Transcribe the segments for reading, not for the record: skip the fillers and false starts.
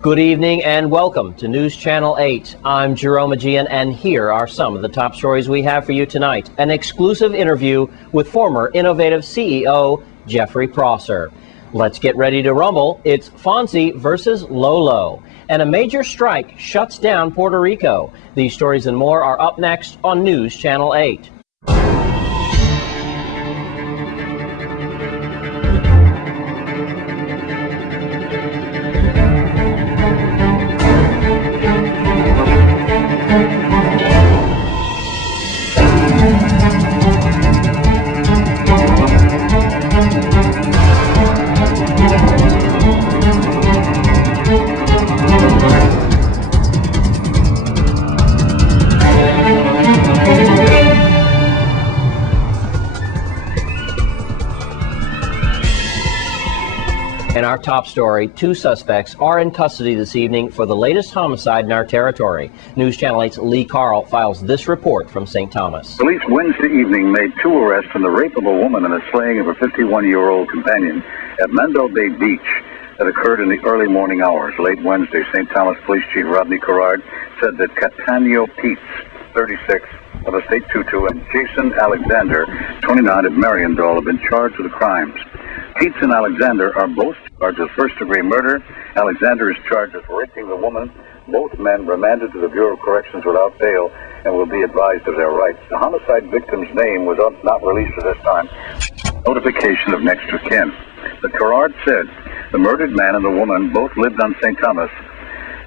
Good evening and welcome to News Channel 8. I'm Jerome Aegean, and here are some of the top stories we have for you tonight. An exclusive interview with former Innovative CEO Jeffrey Prosser. Let's get ready to rumble. It's Fonzie versus Lolo. And a major strike shuts down Puerto Rico. These stories and more are up next on News Channel 8. In our top story, two suspects are in custody this evening for the latest homicide in our territory. News Channel 8's Lee Carl files this report from St. Thomas. Police Wednesday evening made two arrests in the rape of a woman and the slaying of a 51-year-old companion at Mandel Bay Beach that occurred in the early morning hours. Late Wednesday, St. Thomas Police Chief Rodney Carrard said that Catania Peets, 36, of Estate 22, and Jason Alexander, 29, of Mariandol, have been charged with the crimes. Peets and Alexander are both charged with first-degree murder. Alexander is charged with raping the woman. Both men remanded to the Bureau of Corrections without bail and will be advised of their rights. The homicide victim's name was not released at this time. Notification of next of kin. But Carrard said the murdered man and the woman both lived on St. Thomas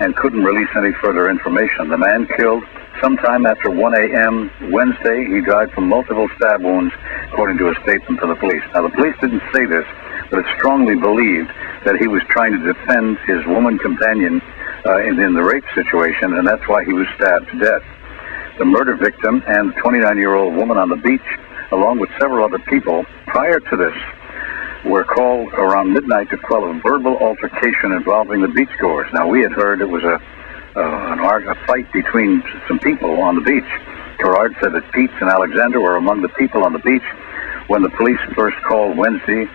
and couldn't release any further information. The man killed sometime after 1 a.m. Wednesday. He died from multiple stab wounds, according to a statement to the police. Now, the police didn't say this, but it's strongly believed that he was trying to defend his woman companion in the rape situation, and that's why he was stabbed to death. The murder victim and the 29-year-old woman on the beach, along with several other people, prior to this, were called around midnight to quell a verbal altercation involving the beachgoers. Now, we had heard it was a fight between some people on the beach. Carrard said that Peets and Alexander were among the people on the beach when the police first called Wednesday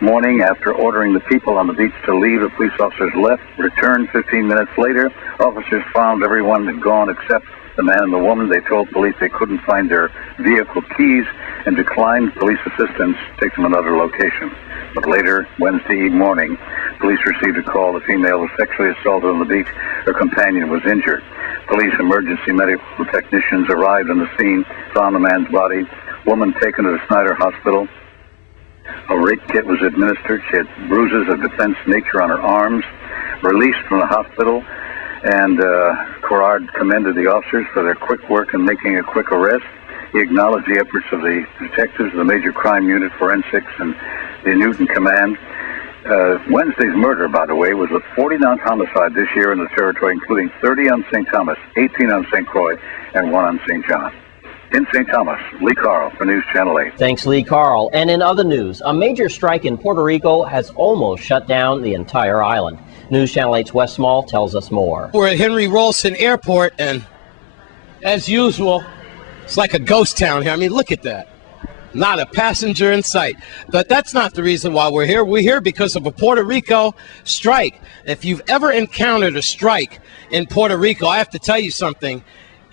morning. After ordering the people on the beach to leave, the police officers left, returned 15 minutes later. Officers found everyone had gone except the man and the woman. They told police they couldn't find their vehicle keys and declined police assistance to take them to another location. But later, Wednesday morning, police received a call. The female was sexually assaulted on the beach. Her companion was injured. Police emergency medical technicians arrived on the scene, found the man's body. Woman taken to the Snyder Hospital. A rape kit was administered. She had bruises of defense nature on her arms. Released from the hospital, and Carrard commended the officers for their quick work in making a quick arrest. He acknowledged the efforts of the detectives of the Major Crime Unit, Forensics, and the Newton Command. Wednesday's murder, by the way, was the 49th homicide this year in the territory, including 30 on St. Thomas, 18 on St. Croix, and 1 on St. John. In St. Thomas, Lee Carl for News Channel 8. Thanks, Lee Carl. And in other news, a major strike in Puerto Rico has almost shut down the entire island. News Channel 8's Wes Small tells us more. We're at Henry Rolston Airport, and as usual, it's like a ghost town here. I mean, look at that. Not a passenger in sight. But that's not the reason why we're here. We're here because of a Puerto Rico strike. If you've ever encountered a strike in Puerto Rico, I have to tell you something.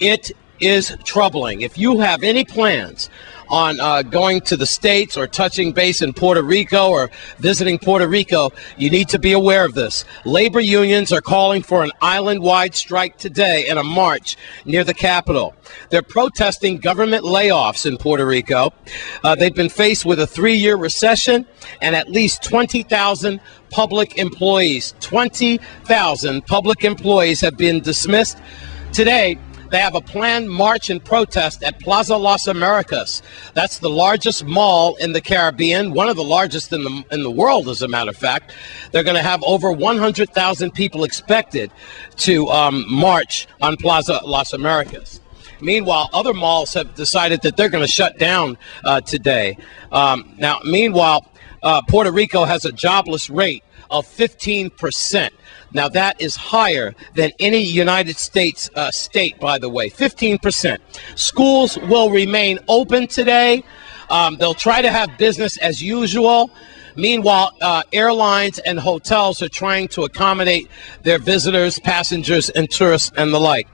It is troubling. If you have any plans on going to the States or touching base in Puerto Rico or visiting Puerto Rico, you need to be aware of this. Labor unions are calling for an island-wide strike today and a march near the Capitol. They're protesting government layoffs in Puerto Rico. They've been faced with a 3-year recession and at least 20,000 public employees. 20,000 public employees have been dismissed. Today, they have a planned march and protest at Plaza Las Americas. That's the largest mall in the Caribbean, one of the largest in the world, as a matter of fact. They're going to have over 100,000 people expected to march on Plaza Las Americas. Meanwhile, other malls have decided that they're going to shut down today. Meanwhile, Puerto Rico has a jobless rate of 15%. Now, that is higher than any United States state, by the way, 15%. Schools will remain open today. They'll try to have business as usual, Meanwhile, airlines and hotels are trying to accommodate their visitors, passengers, and tourists and the like.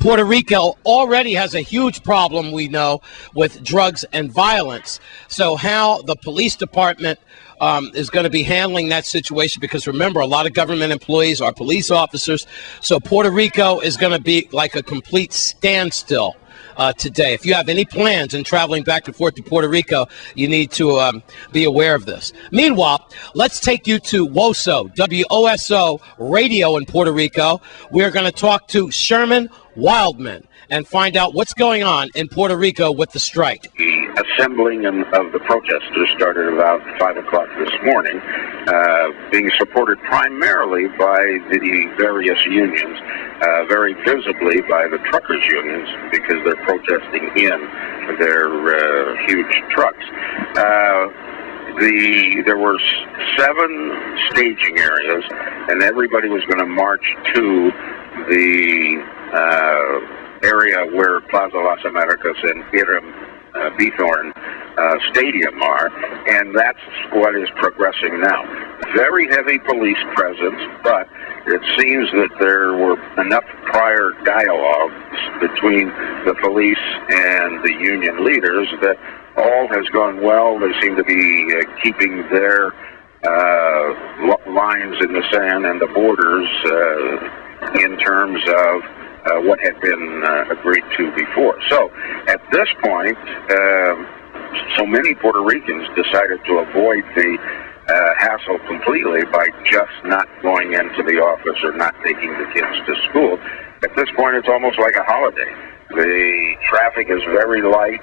Puerto Rico already has a huge problem, we know, with drugs and violence. So how the police department is going to be handling that situation, because remember, a lot of government employees are police officers. So Puerto Rico is going to be like a complete standstill today. If you have any plans in traveling back and forth to Puerto Rico, you need to be aware of this. Meanwhile, let's take you to WOSO, WOSO radio in Puerto Rico. We're going to talk to Sherman Wildman and find out what's going on in Puerto Rico with the strike. The assembling of the protesters started about 5 o'clock this morning, being supported primarily by the various unions, very visibly by the truckers' unions, because they're protesting in their huge trucks. There were 7 staging areas, and everybody was going to march to the area where Plaza Las Americas and Bithorn Stadium are, and that's what is progressing now. Very heavy police presence, but it seems that there were enough prior dialogues between the police and the union leaders that all has gone well. They seem to be keeping their lines in the sand and the borders in terms of what had been agreed to before. So at this point, so many Puerto Ricans decided to avoid the hassle completely by just not going into the office or not taking the kids to school. At this point, it's almost like a holiday. The traffic is very light.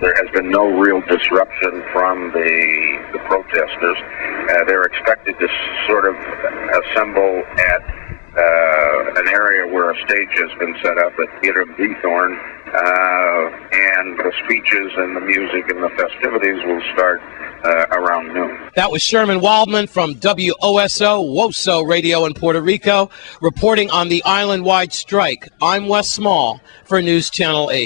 There has been no real disruption from the protesters. They're expected to sort of assemble at an area where a stage has been set up at Bithorn, and the speeches and the music and the festivities will start around noon. That was Sherman Wildman from WOSO Radio in Puerto Rico, reporting on the island-wide strike. I'm Wes Small for News Channel 8.